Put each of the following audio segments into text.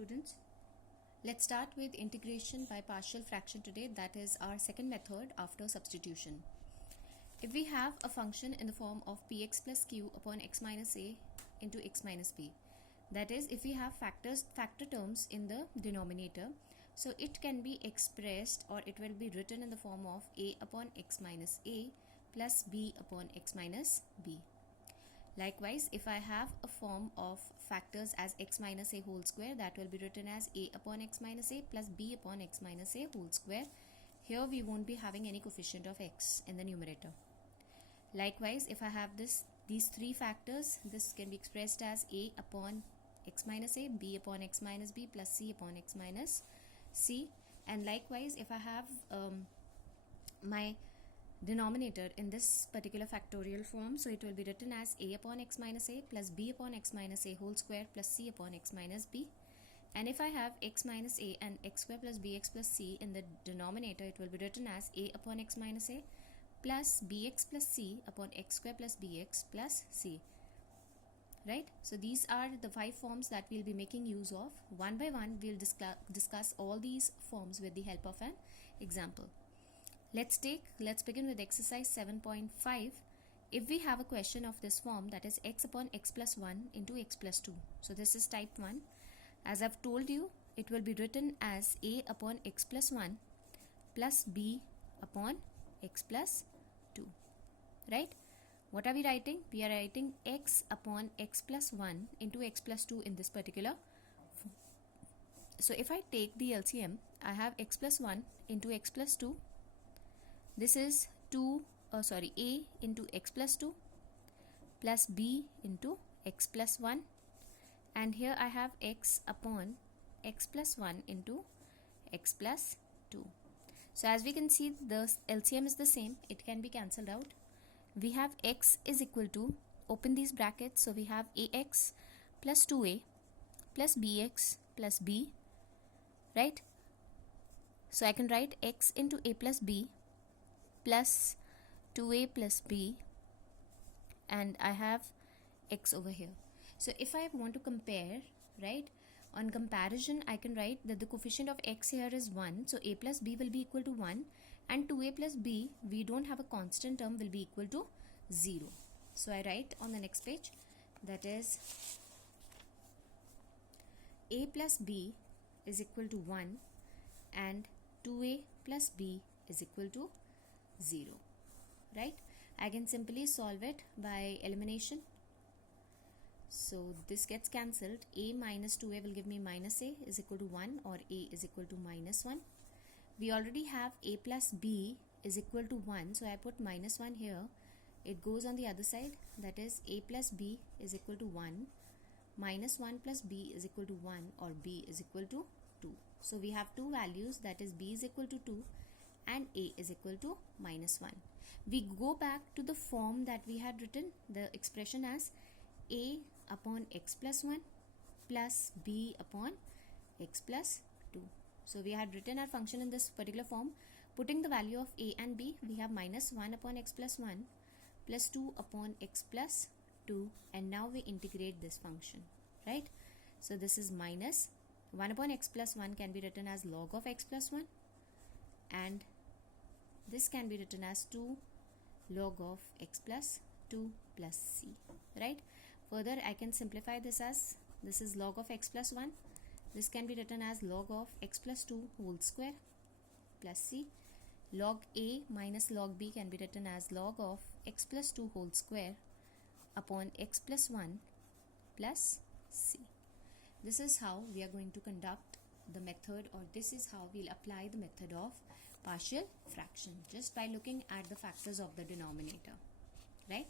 students. Let's start with integration by partial fraction today. That is our second method after substitution. If we have a function in the form of px plus q upon x minus a into x minus b, that is, if we have factor terms in the denominator, so it can be expressed or it will be written in the form of a upon x minus a plus b upon x minus b. Likewise, if I have a form of factors as x minus a whole square, that will be written as a upon x minus a plus b upon x minus a whole square. Here we won't be having any coefficient of x in the numerator. Likewise, if I have these three factors, this can be expressed as a upon x minus a, b upon x minus b plus c upon x minus c. And likewise, if I have my denominator in this particular factorial form, so it will be written as a upon x minus a plus b upon x minus a whole square plus c upon x minus b. And if I have x minus a and x square plus bx plus c in the denominator, it will be written as a upon x minus a plus bx plus c upon x square plus bx plus c. Right? So these are the 5 forms that we'll be making use of. One by one, we'll discuss all these forms with the help of an example. Let's begin with exercise 7.5. If we have a question of this form, that is x upon x plus 1 into x plus 2. So this is type 1. As I've told you, it will be written as a upon x plus 1 plus b upon x plus 2. Right? What are we writing? We are writing x upon x plus 1 into x plus 2 in this particular form. So if I take the LCM, I have x plus 1 into x plus 2. This is a into x plus 2 plus b into x plus 1, and here I have x upon x plus 1 into x plus 2. So as we can see, the LCM is the same. It can be cancelled out. We have x is equal to, open these brackets, so we have ax plus 2a plus bx plus b, right? So I can write x into a plus b plus 2a plus b, and I have x over here. So if I want to compare, right, on comparison I can write that the coefficient of x here is 1, so a plus b will be equal to 1, and 2a plus b, we don't have a constant term, will be equal to 0. So I write on the next page, that is a plus b is equal to 1 and 2a plus b is equal to 0. Right? I can simply solve it by elimination. So this gets cancelled. A minus 2a will give me minus a is equal to 1, or a is equal to minus 1. We already have a plus b is equal to 1, so I put minus 1 here. It goes on the other side, that is a plus b is equal to 1, minus 1 plus b is equal to 1, or b is equal to 2. So we have two values, that is b is equal to 2 and a is equal to minus 1. We go back to the form that we had written the expression as a upon x plus 1 plus b upon x plus 2. So we had written our function in this particular form. Putting the value of a and b, we have minus 1 upon x plus 1 plus 2 upon x plus 2, and now we integrate this function, right? So this is minus 1 upon x plus 1 can be written as log of x plus 1, and this can be written as 2 log of x plus 2 plus c, right? Further, I can simplify this as, this is log of x plus 1. This can be written as log of x plus 2 whole square plus c. Log a minus log b can be written as log of x plus 2 whole square upon x plus 1 plus c. This is how we are going to conduct the method, or this is how we'll apply the method of partial fraction, just by looking at the factors of the denominator, right?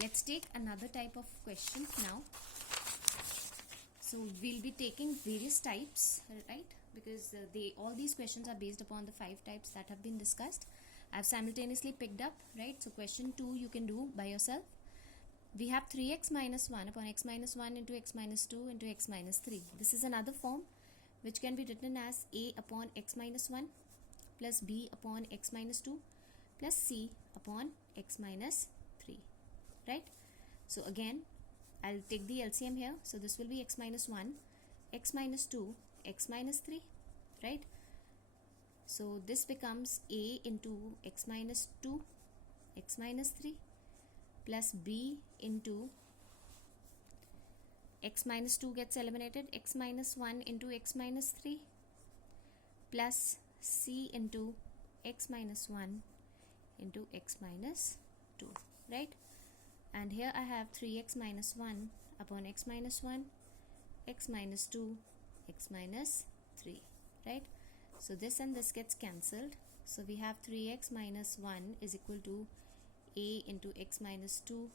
Let's take another type of question now. So we'll be taking various types, right? Because all these questions are based upon the 5 types that have been discussed. I've simultaneously picked up, right? So question 2 you can do by yourself. We have 3x minus 1 upon x minus 1 into x minus 2 into x minus 3. This is another form which can be written as a upon x minus 1 plus b upon x minus 2 plus c upon x minus 3, right? So again, I'll take the LCM here. So this will be x minus 1 x minus 2, x minus 3, right? So this becomes a into x minus 2, x minus 3 plus b into x minus 2 gets eliminated, x minus 1 into x minus 3 plus c into x minus 1 into x minus 2, right? And here I have 3x minus 1 upon x minus 1, x minus 2, x minus 3, right? So this and this gets cancelled. So we have 3x minus 1 is equal to a into x minus 2,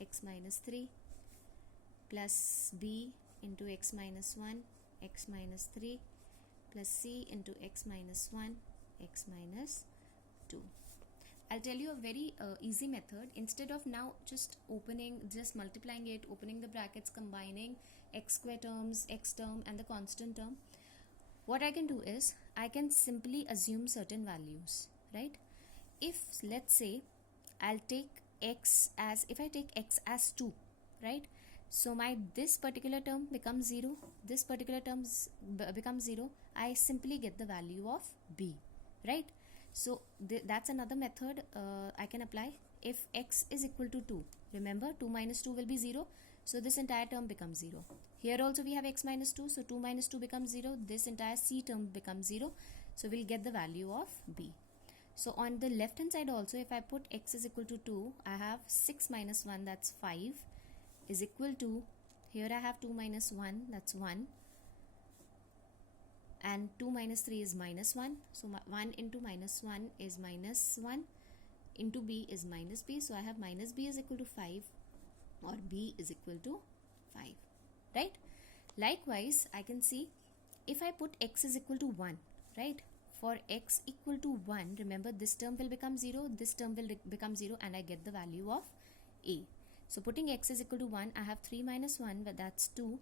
x minus 3 plus b into x minus 1, x minus 3 plus c into x minus 1, x minus 2. I'll tell you a very easy method. Instead of now just multiplying it, opening the brackets, combining x square terms, x term and the constant term, what I can do is I can simply assume certain values, right? If let's say I'll take x as, if I take x as 2, right? So this particular term becomes 0, this particular term becomes 0. I simply get the value of b, right? So that's another method I can apply. If x is equal to 2, remember 2 minus 2 will be 0. So this entire term becomes 0. Here also we have x minus 2. So 2 minus 2 becomes 0. This entire c term becomes 0. So we'll get the value of b. So on the left hand side also, if I put x is equal to 2, I have 6 minus 1, that's 5, is equal to, here I have 2 minus 1, that's 1. And 2 minus 3 is minus 1. So 1 into minus 1 is minus 1. Into b is minus b. So I have minus b is equal to 5 or b is equal to 5. Right? Likewise, I can see if I put x is equal to 1. Right? For x equal to 1, remember this term will become 0. This term will become 0 and I get the value of a. So putting x is equal to 1, I have 3 minus 1, but that's 2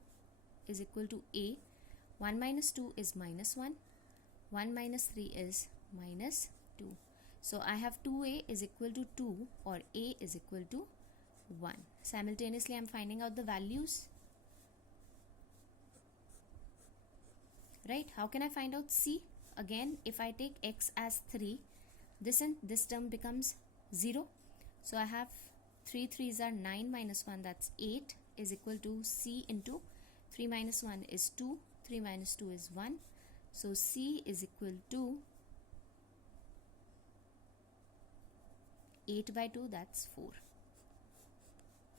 is equal to a. 1 minus 2 is minus 1. 1 minus 3 is minus 2. So I have 2a is equal to 2 or a is equal to 1. Simultaneously, I am finding out the values. Right? How can I find out c? Again, if I take x as 3, this and this term becomes 0. So I have 3 3s are 9 minus 1, that's 8 is equal to c into 3 minus 1 is 2. 3 minus 2 is 1. So c is equal to 8 by 2, that's 4.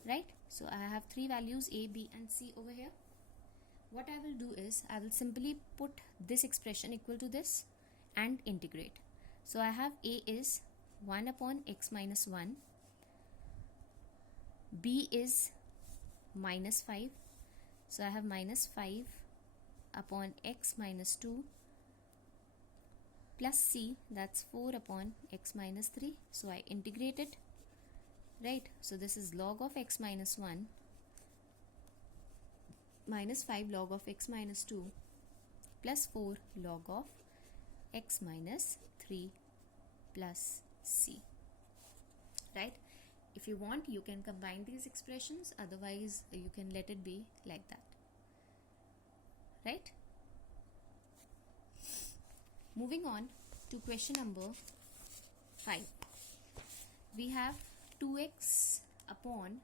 Right? So I have 3 values a, b and c over here. What I will do is I will simply put this expression equal to this and integrate. So I have a is 1 upon x minus 1. B is minus 5. So I have minus 5 upon x minus 2 plus c, that's 4 upon x minus 3. So I integrate it, right? So this is log of x minus 1 minus 5 log of x minus 2 plus 4 log of x minus 3 plus c, right? If you want, you can combine these expressions, otherwise you can let it be like that, right? Moving on to question number 5. We have 2x upon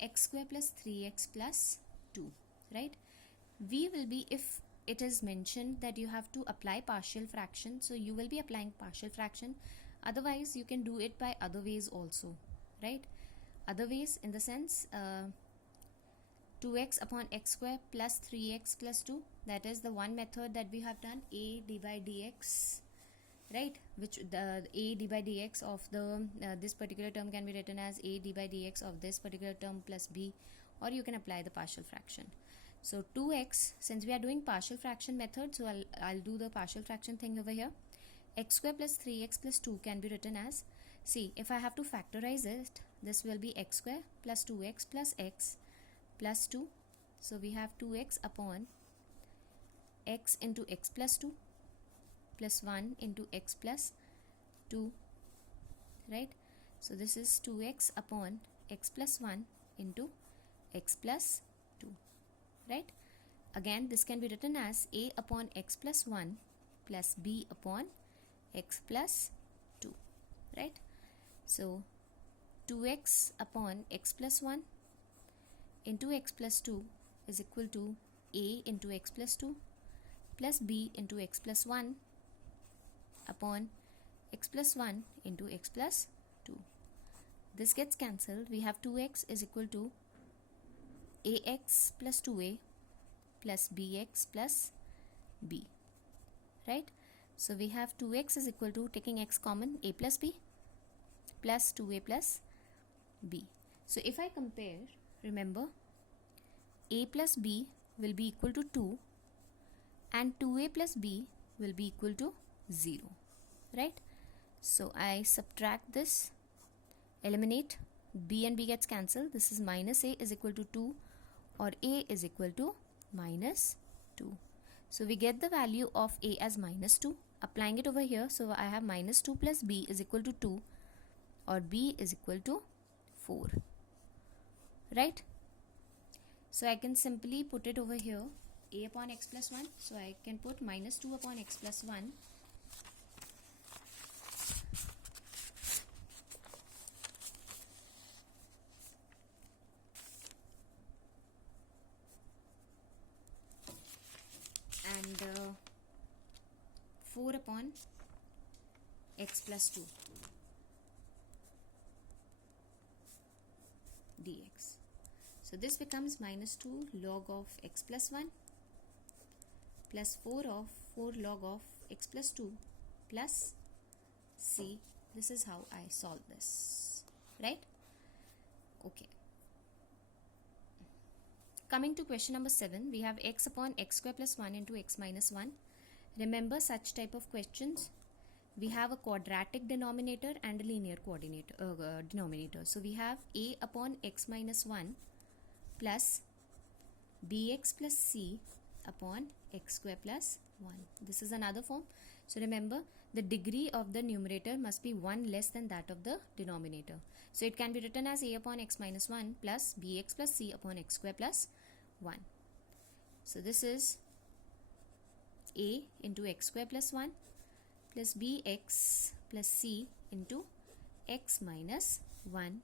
x square plus 3x plus 2, right? We will be, if it is mentioned that you have to apply partial fraction, so you will be applying partial fraction. Otherwise, you can do it by other ways also, right? Other ways in the sense 2x upon x square plus 3x plus 2, that is the one method that we have done, a d by dx, right? Which the a d by dx of the this particular term can be written as a d by dx of this particular term plus b, or you can apply the partial fraction. So 2x, since we are doing partial fraction method, so I'll do the partial fraction thing over here. X square plus 3x plus 2 can be written as, see, if I have to factorize it, this will be x square plus 2x plus x plus 2. So we have 2x upon x into x plus 2 plus 1 into x plus 2, right? So this is 2x upon x plus 1 into x plus 2, right? Again, this can be written as a upon x plus 1 plus b upon x plus 2, right? So 2x upon x plus 1 into x plus 2 is equal to a into x plus 2 plus b into x plus 1 upon x plus 1 into x plus 2. This gets cancelled. We have 2x is equal to ax plus 2a plus bx plus b, right? So we have 2x is equal to, taking x common, a plus b plus 2a plus b. So if I compare, remember, a plus b will be equal to 2 and 2a plus b will be equal to 0, right? So I subtract this, eliminate, b and b gets cancelled. This is minus a is equal to 2 or a is equal to minus 2. So we get the value of a as minus 2. Applying it over here, so I have minus 2 plus b is equal to 2 or b is equal to 4, right? So I can simply put it over here, a upon x plus 1. So I can put minus 2 upon x plus 1 and 4 upon x plus 2 dx. So this becomes minus 2 log of x plus 1 plus 4 of 4 log of x plus 2 plus c. This is how I solve this, right? Okay. Coming to question number 7, we have x upon x square plus 1 into x minus 1. Remember such type of questions, we have a quadratic denominator and a linear denominator. So we have a upon x minus 1 plus bx plus c upon x square plus 1. This is another form. So remember, the degree of the numerator must be 1 less than that of the denominator. So it can be written as a upon x minus 1 plus bx plus c upon x square plus 1. So this is a into x square plus 1 plus bx plus c into x minus 1,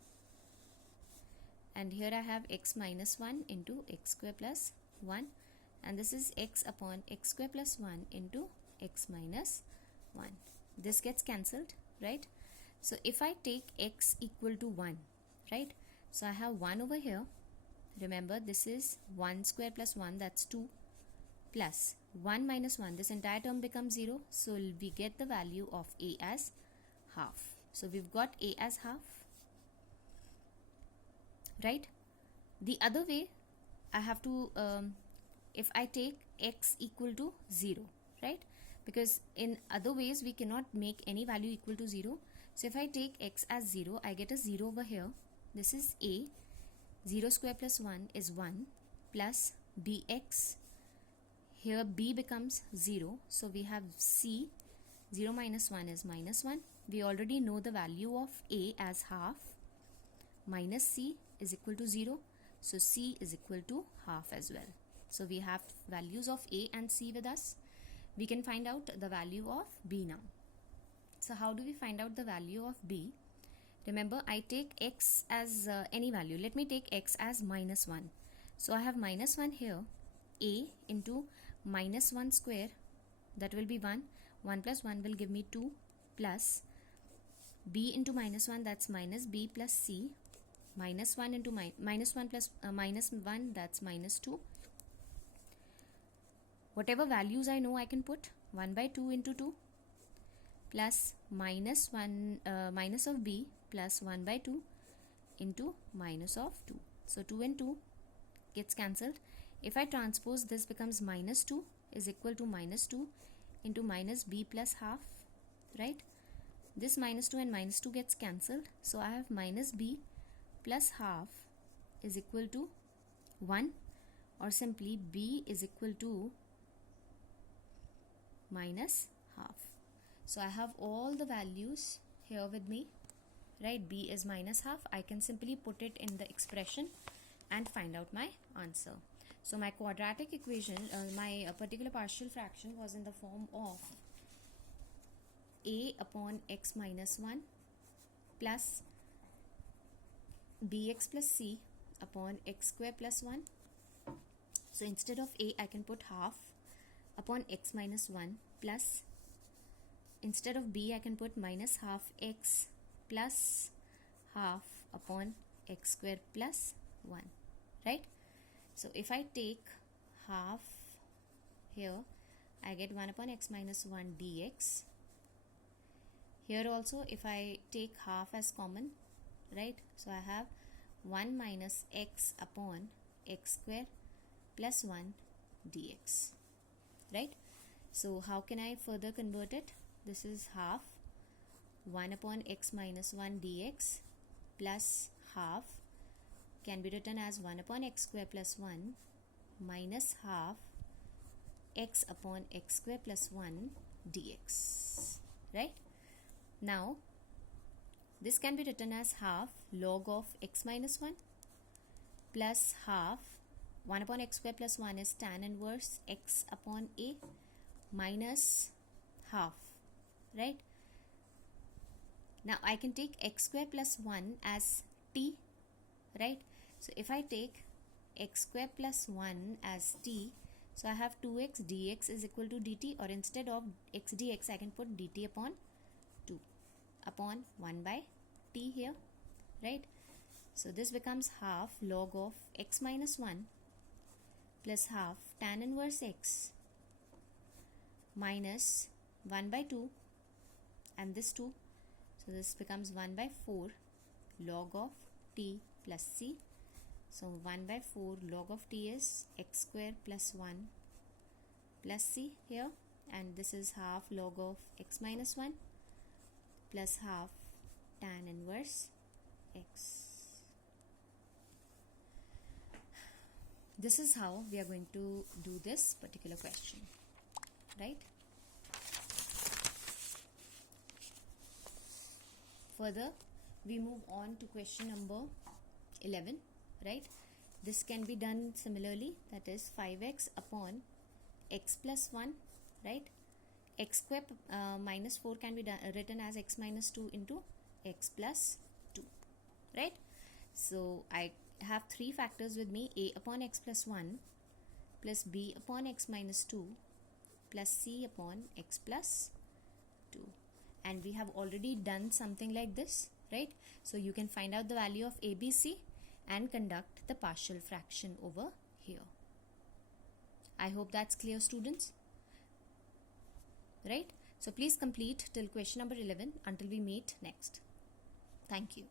and here I have x minus 1 into x square plus 1, and this is x upon x square plus 1 into x minus 1. This gets cancelled, right? So if I take x equal to 1, right? So I have 1 over here. Remember, this is 1 square plus 1, that's 2, plus 1 minus 1, this entire term becomes 0. So we get the value of a as half. So we've got a as half, right? The other way, I have to, if I take x equal to 0, right? Because in other ways, we cannot make any value equal to 0. So if I take x as 0, I get a 0 over here. This is a. 0 square plus 1 is 1 plus bx. Here b becomes 0. So we have c. 0 minus 1 is minus 1. We already know the value of a as half. Minus c is equal to 0. So c is equal to half as well. So we have values of a and c with us. We can find out the value of b now. So how do we find out the value of b? Remember, I take x as any value. Let me take x as minus 1. So I have minus 1 here. A into minus 1 square, that will be 1. 1 plus 1 will give me 2, plus b into minus 1, that's minus b plus c. Minus 1 into minus 1 plus minus 1, that's minus 2. Whatever values I know, I can put 1 by 2 into 2 plus minus 1 minus of b plus 1 by 2 into minus of 2. So 2 and 2 gets cancelled. If I transpose, this becomes minus 2 is equal to minus 2 into minus b plus half, right? This minus 2 and minus 2 gets cancelled. So I have minus b plus half is equal to 1, or simply b is equal to minus half. So I have all the values here with me, right? B is minus half. I can simply put it in the expression and find out my answer. So my quadratic equation, my particular partial fraction was in the form of a upon x minus 1 plus bx plus c upon x square plus 1. So instead of a, I can put half upon x minus 1 plus, instead of b, I can put minus half x plus half upon x square plus 1, right? So if I take half here, I get 1 upon x minus 1 dx. Here also, if I take half as common, right? So I have 1 minus x upon x square plus 1 dx, right? So how can I further convert it? This is half 1 upon x minus 1 dx plus half can be written as 1 upon x square plus 1 minus half x upon x square plus 1 dx, right? Now this can be written as half log of x minus 1 plus half 1 upon x square plus 1 is tan inverse x upon a minus half, right? Now I can take x square plus 1 as t, right? So if I take x square plus 1 as t, so I have 2x dx is equal to dt, or instead of x dx I can put dt upon 2 upon 1 by t here, right? So this becomes half log of x minus 1 plus half tan inverse x minus 1 by 2 and this 2. So this becomes 1 by 4 log of t plus c. So 1 by 4 log of t is x square plus 1 plus c here, and this is half log of x minus 1 plus half tan inverse x. This is how we are going to do this particular question, right? Further, we move on to question number 11, right? This can be done similarly, that is 5x upon x plus 1, right? X square minus 4 can be written as x minus 2 into x plus 2, right? So I have three factors with me: a upon x plus 1 plus b upon x minus 2 plus c upon x plus 2. And we have already done something like this, right? So you can find out the value of a, b, c and conduct the partial fraction over here. I hope that's clear, students, right? So please complete till question number 11 until we meet next. Thank you.